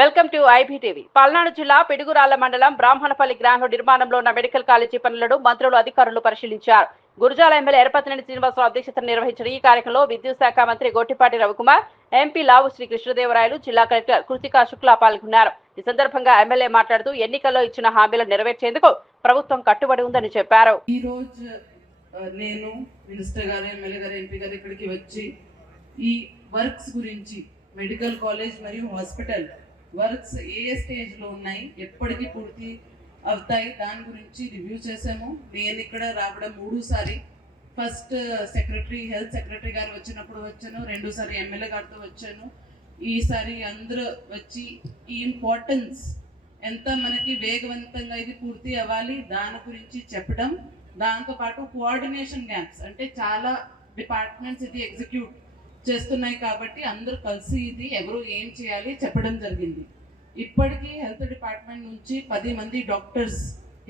Welcome to IBTV. Palnadu జిల్లా పిడుగురాళ్ల మండలం బ్రాహ్మణపల్లి గ్రామంలో నిర్మాణంలో ఉన్న మెడికల్ కాలేజీ పనులను మంత్రులు అధికారులు పరిశీలించారు. గురజాల ఎమ్మెల్యే ఎరపతినేని శ్రీనివాసరావు అధ్యక్షతన నిర్వహించిన ఈ కార్యక్రమంలో విద్యుత్ శాఖ మంత్రి గొట్టిపాటి రవికుమార్, ఎంపీ లావు శ్రీ కృష్ణదేవరాయలు, జిల్లా కలెక్టర్ కృతికా శుక్లా పాల్గొన్నారు. ఈ సందర్భంగా ఎమ్మెల్యే మాట్లాడుతూ ఎన్నికల్లో ఇచ్చిన హామీలను నెరవేర్చేందుకు ప్రభుత్వం కట్టుబడి ఉందని చెప్పారు. నేను మినిస్టర్ గారు, ఎమ్మెల్యే గారు, ఎంపీ గారు ఇక్కడికి వచ్చి ఈ వర్క్స్ గురించి మెడికల్ కాలేజ్ మరియు హాస్పిటల్ వర్క్స్ ఏ స్టేజ్ లో ఉన్నాయి, ఎప్పటికి పూర్తి అవుతాయి, దాని గురించి రివ్యూ చేసాము. నేను ఇక్కడ రావడం 3 సారి. ఫస్ట్ సెక్రటరీ, హెల్త్ సెక్రటరీ గారు వచ్చినప్పుడు వచ్చాను, 2 సారి ఎమ్మెల్యే గారితో వచ్చాను. ఈసారి అందరూ వచ్చి ఈ ఇంపార్టెన్స్ ఎంత మనకి వేగవంతంగా ఇది పూర్తి అవ్వాలి దాని గురించి చెప్పడం, దాంతోపాటు కోఆర్డినేషన్ గ్యాప్స్ అంటే చాలా డిపార్ట్మెంట్స్ ఇది ఎగ్జిక్యూట్ చేస్తున్నాయి కాబట్టి అందరూ కలిసి ఇది ఎవరు ఏం చేయాలి చెప్పడం జరిగింది. ఇప్పటికీ హెల్త్ డిపార్ట్మెంట్ నుంచి 10 మంది డాక్టర్స్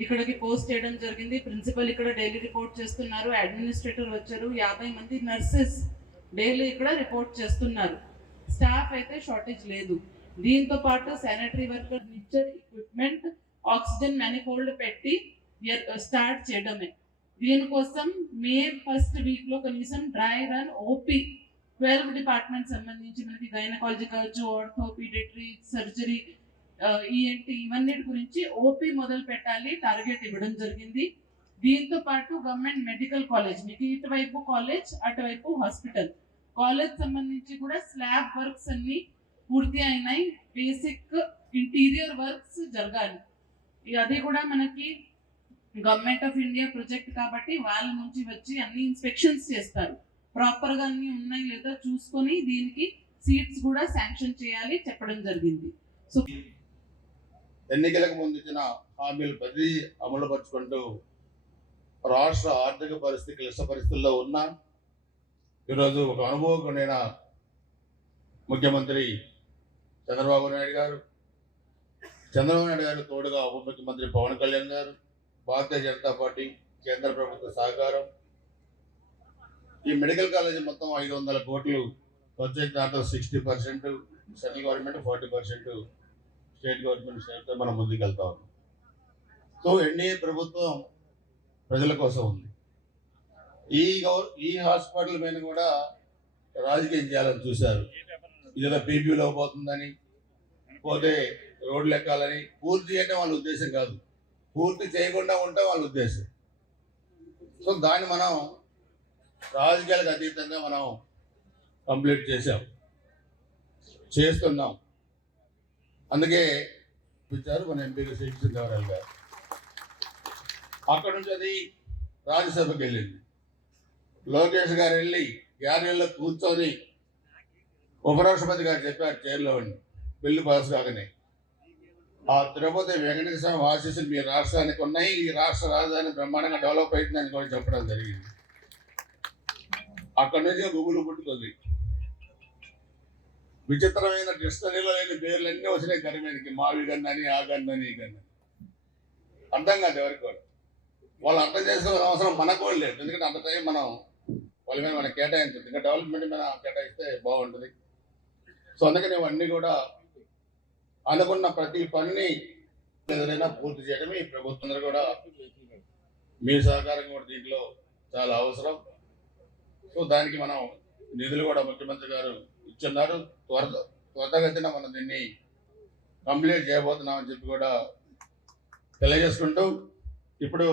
ఇక్కడికి పోస్ట్ చేయడం జరిగింది. ప్రిన్సిపల్ ఇక్కడ డైలీ రిపోర్ట్ చేస్తున్నారు, అడ్మినిస్ట్రేటర్ వచ్చారు, 50 మంది నర్సెస్ డైలీ ఇక్కడ రిపోర్ట్ చేస్తున్నారు. స్టాఫ్ అయితే షార్టేజ్ లేదు. దీంతో పాటు శానిటరీ వర్కర్, నిచ్చర్ ఎక్విప్మెంట్, ఆక్సిజన్ మ్యానిఫోల్డ్ పెట్టి స్టార్ట్ చేయడమే. దీనికోసం మే 1st వీక్ లో కనీసం డ్రై రన్ ఓపీ 12 డిపార్ట్మెంట్ సంబంధించి మనకి గైనకాలజీ కావచ్చు, ఆర్థో, పీడియాట్రీ, సర్జరీ, ఈఎన్టీ ఇవన్నిటి గురించి ఓపీ మొదలు పెట్టాలి టార్గెట్ ఇవ్వడం జరిగింది. దీంతో పాటు గవర్నమెంట్ మెడికల్ కాలేజ్, మీకు ఇటువైపు కాలేజ్, అటువైపు హాస్పిటల్, కాలేజ్ సంబంధించి కూడా స్లాబ్ వర్క్స్ అన్ని పూర్తి అయినాయి. బేసిక్ ఇంటీరియర్ వర్క్స్ జరగాలి. అది కూడా మనకి గవర్నమెంట్ ఆఫ్ ఇండియా ప్రాజెక్ట్ కాబట్టి వాళ్ళ నుంచి వచ్చి అన్ని ఇన్స్పెక్షన్స్ చేస్తారు. ప్రాపర్ గా అన్ని ఉన్నాయి లేదా చూసుకొని దీనికి సీట్స్ కూడా శాంక్షన్ చేయాలి చెప్పడం జరిగింది. సో ఎన్నికలకు ముందు ఇచ్చిన హామీలు ప్రతి అమలు పరుచుకుంటూ రాష్ట్ర ఆర్థిక పరిస్థితి క్లిష్ట పరిస్థితుల్లో ఉన్న ఈరోజు ఒక అనుభవజ్ఞుడైన ముఖ్యమంత్రి చంద్రబాబు నాయుడు గారు తోడుగా ఉప ముఖ్యమంత్రి పవన్ కళ్యాణ్ గారు, భారతీయ జనతా పార్టీ, కేంద్ర ప్రభుత్వ సహకారం, ఈ మెడికల్ కాలేజీ మొత్తం 500 కోట్లు ఖర్చు అయితే దాంట్లో 60% సెంట్రల్ గవర్నమెంట్, 40% స్టేట్ గవర్నమెంట్ షేర్తో మనం ముందుకు వెళ్తా ఉన్నాం. సో ఎన్డీఏ ప్రభుత్వం ప్రజల కోసం ఉంది. ఈ హాస్పిటల్ మీద కూడా రాజకీయం చేయాలని చూశారు. ఇదేదో పీపీలో పోతుందని, పోతే రోడ్లు ఎక్కాలని. పూర్తి చేయడం వాళ్ళ ఉద్దేశం కాదు, పూర్తి చేయకుండా ఉంటే వాళ్ళ ఉద్దేశం. సో దాన్ని మనం రాజకీయాలకు అతీతంగా మనం కంప్లీట్ చేస్తున్నాం. అందుకే ఇచ్చారు మన ఎంపీ శ్రీకృష్ణదేవరాయలు గారు. అక్కడ నుంచి అది రాజ్యసభకి వెళ్ళింది. లోకేష్ గారు వెళ్ళి గ్యాలరీలో కూర్చొని ఉపరాష్ట్రపతి గారు చెప్పారు చైర్లో ఉండి బిల్లు పాస్ కాగానే, ఆ తిరుపతి వెంకటేశ్వర స్వామి ఆశీస్సులు మీ రాష్ట్రానికి ఉన్నాయి, ఈ రాష్ట్ర రాజధాని బ్రహ్మాండంగా డెవలప్ అవుతుందని కూడా చెప్పడం జరిగింది. అక్కడి నుంచి గుగులు పుట్టుకుంది. విచిత్రమైన డిక్షనరీలో లేని పేర్లన్నీ వచ్చినాయి తెర మీదకి. మావి గన్నని, ఆ గన్నని, ఈ గన్నని. అర్థం కాదు ఎవరికి కూడా. వాళ్ళు అర్థం చేసుకోవాల్సిన అవసరం మనకు కూడా లేదు. ఎందుకంటే అంత టైం మనం వాళ్ళ మీద మనం కేటాయించదు. ఇంకా డెవలప్మెంట్ మీద కేటాయిస్తే బాగుంటుంది. సో అందుకని ఇవన్నీ కూడా అనుకున్న ప్రతి పనిని ఏదైనా పూర్తి చేయడమే ఈ ప్రభుత్వం కూడా మీ సహకారం కూడా దీంట్లో చాలా అవసరం. సో దానికి మనం నిధులు కూడా ముఖ్యమంత్రి గారు ఇచ్చున్నారు. త్వరగతిన మనం దీన్ని కంప్లీట్ చేయబోతున్నామని చెప్పి కూడా తెలియజేసుకుంటూ ఇప్పుడు